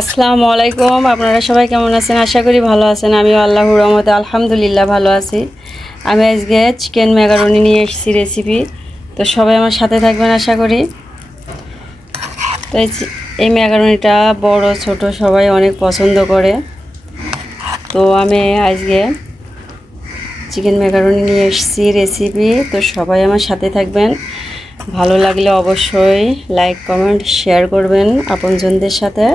আসসালামু আলাইকুম। আপনারা সবাই কেমন আছেন? আশা করি ভালো আছেন। আমি আল্লাহর রহমতে আলহামদুলিল্লাহ ভালো আছি। আমি আজকে চিকেন ম্যাকারনি নিয়ে এসেছি রেসিপি তো সবাই আমার সাথে থাকবেন আশা করি। তো এই ম্যাকারনিটা বড়, ছোট, সবাই অনেক পছন্দ করে। তো আমি আজকে চিকেন ম্যাকারনি নিয়ে এসেছি রেসিপি তো সবাই আমার সাথে থাকবেন। ভালো লাগলে অবশ্যই লাইক কমেন্ট শেয়ার করবেন আপনজনদের সাথে।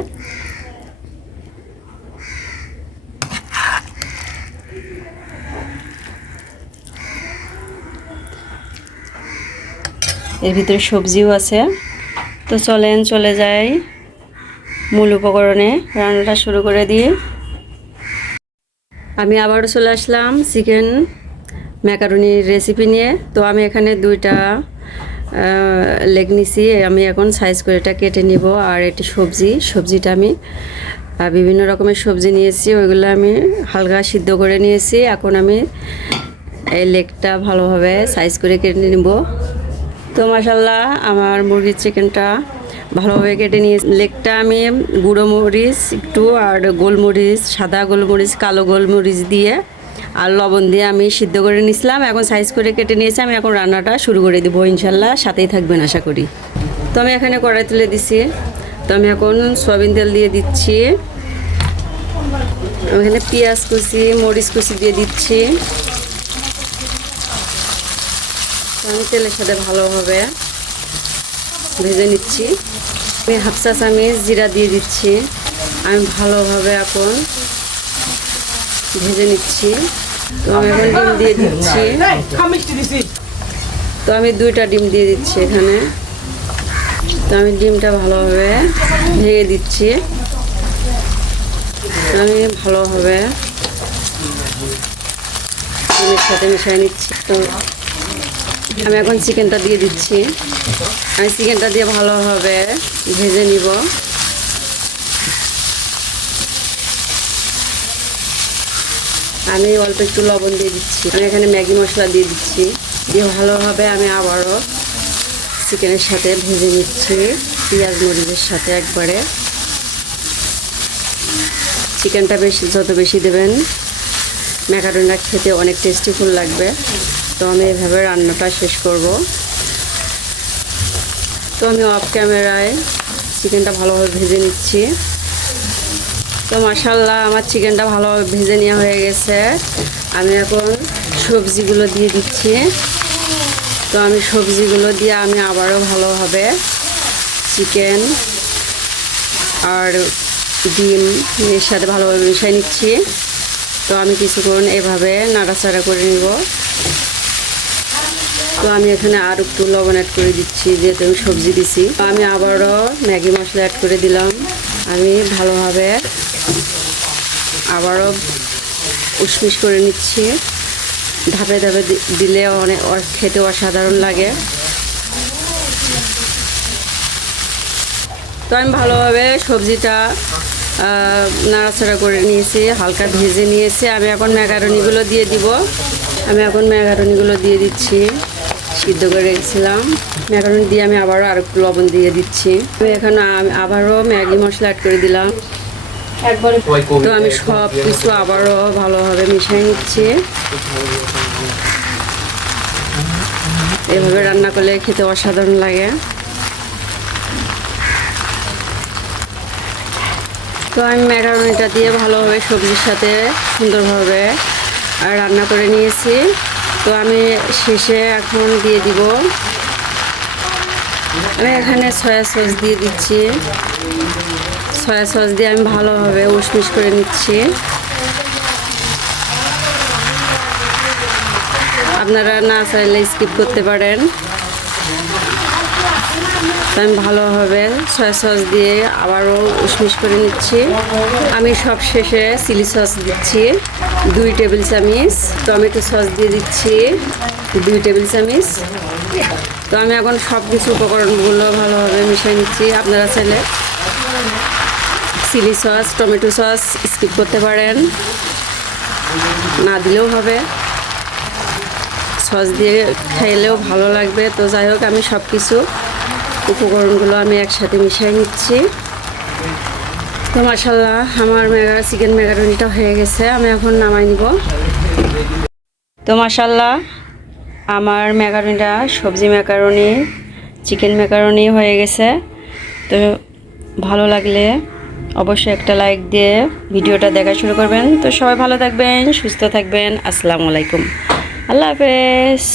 এর ভিতরে সবজিও আছে। তো চলেন, চলে যাই মূল উপকরণে। রান্নাটা শুরু করে দিই। আমি আবারও চলে আসলাম চিকেন ম্যাকারনির রেসিপি নিয়ে। তো আমি এখানে দুইটা লেগ নিছি। আমি এখন সাইজ করে এটা কেটে নিব। আর এটি সবজি, সবজিটা আমি বিভিন্ন রকমের সবজি নিয়েছি। ওইগুলো আমি হালকা সিদ্ধ করে নিয়েছি। এখন আমি এই লেগটা ভালোভাবে সাইজ করে কেটে নিব। তো মাসাল্লাহ আমার মুরগির চিকেনটা ভালোভাবে কেটে নিয়ে লেগটা আমি গুঁড়ো মরিচ একটু আর গোলমরিচ, সাদা গোলমরিচ, কালো গোলমরিচ দিয়ে আর লবণ দিয়ে আমি সিদ্ধ করে নিয়েছিলাম। এখন সাইজ করে কেটে নিয়েছি, আমি এখন রান্নাটা শুরু করে দেবো ইনশাল্লাহ সাথেই থাকবেন আশা করি। তো আমি এখানে কড়াই তুলে দিছি। তো আমি এখন সয়াবিন তেল দিয়ে দিচ্ছি। আমি এখানে পেঁয়াজ কুচি, মরিচ কুচি দিয়ে দিচ্ছি। আমি তেলের সাথে ভালোভাবে ভেজে নিচ্ছি। আমি হাফ চা চামিচ জিরা দিয়ে দিচ্ছি। আমি ভালোভাবে এখন ভেজে নিচ্ছি। তো আমি এখন ডিম দিয়ে দিচ্ছি। তো আমি দুইটা ডিম দিয়ে দিচ্ছি এখানে। তো আমি ডিমটা ভালোভাবে ভেঙে দিচ্ছি। আমি ভালোভাবে ডিমের সাথে মিশিয়ে নিচ্ছি। তো আমি এখন চিকেনটা দিয়ে দিচ্ছি। আমি চিকেনটা দিয়ে ভালোভাবে ভেজে নিব। আমি অল্প একটু লবণ দিয়ে দিচ্ছি। আমি এখানে ম্যাগি মশলা দিয়ে দিচ্ছি। দিয়ে ভালোভাবে আমি আবারও চিকেনের সাথে ভেজে নিচ্ছি পেঁয়াজ মরিচের সাথে একবারে। চিকেনটা বেশি, যত বেশি দেবেন, ম্যাকারনিটা খেতে অনেক টেস্টিফুল লাগবে। তো আমি এভাবে রান্নাটা শেষ করব। তো আমি অফ ক্যামেরায় চিকেনটা ভালোভাবে ভেজে নিচ্ছি। তো মাসাল্লাহ আমার চিকেনটা ভালোভাবে ভেজে নেওয়া হয়ে গেছে। আমি এখন সবজিগুলো দিয়ে দিচ্ছি। তো আমি সবজিগুলো দিয়ে আমি আবারও ভালোভাবে চিকেন আর ডিম এর সাথে ভালোভাবে মিশিয়ে নিচ্ছি। তো আমি কিছুক্ষণ এভাবে নাড়াচাড়া করে নিব। তো আমি এখানে আর একটু লবণ অ্যাড করে দিচ্ছি, যেহেতু আমি সবজি দিছি। তো আমি আবারও ম্যাগি মশলা অ্যাড করে দিলাম। আমি ভালোভাবে আবারও উসমিস করে নিচ্ছি। ধাপে ধাপে দিলে অনেক খেতে অসাধারণ লাগে। তো আমি ভালোভাবে সবজিটা নাড়াচাড়া করে নিয়েছি, হালকা ভেজে নিয়েছি। আমি এখন ম্যাকারনিগুলো দিয়ে দিব। আমি এখন ম্যাকারনিগুলো দিয়ে দিচ্ছি। সিদ্ধ করে রেখেছিলাম। ম্যাকারনি দিয়ে আমি আবারও আর একটু লবণ দিয়ে দিচ্ছি। আমি এখানে আবারও ম্যাগি মশলা অ্যাড করে দিলাম। তো আমি সব কিছু আবারও ভালোভাবে মিশিয়ে নিচ্ছি। এভাবে রান্না করলে খেতে অসাধারণ লাগে। তো আমি ম্যাকারনিটা দিয়ে ভালোভাবে সবজির সাথে সুন্দরভাবে আর রান্না করে নিয়েছি। তো আমি শেষে এখন দিয়ে দিব। আমি এখানে সয়া সস দিয়ে দিচ্ছি। সয়া সস দিয়ে আমি ভালোভাবে উসমিস করে নিচ্ছি। আপনারা না চাইলে স্কিপ করতে পারেন। আমি ভালোভাবে সয়া সস দিয়ে আবারও উসমিস করে নিচ্ছি। আমি সব শেষে চিলি সস দিচ্ছি। দুই টেবিল চামিচ, টমেটো সস দিয়ে দিচ্ছি। দুই টেবিল চামিচ। তো আমি এখন সব কিছু উপকরণগুলো ভালোভাবে মিশিয়ে নিচ্ছি। আপনারা চাইলে chilli sauce tomato sauce skip করতে পারেন। না দিলেও হবে। সস দিয়ে খাইলেও ভালো লাগবে। তো যাই হোক, আমি সব কিছু উপকরণগুলো আমি একসাথে মিশিয়ে নিচ্ছি। তো মাসাল্লাহ আমার মেগা চিকেন মেগারনিটা হয়ে গেছে, আমি এখন নামাই নিব। তো মাসাল্লাহ আমার মেকারনিটা সবজি মেকারনি চিকেন মেকারনি হয়ে গেছে। তো ভালো লাগলে অবশ্যই একটা লাইক দিয়ে ভিডিওটা দেখা শুরু করবেন। তো সবাই ভালো থাকবেন, সুস্থ থাকবেন। আসসালামু আলাইকুম। আল্লাহ হাফেজ।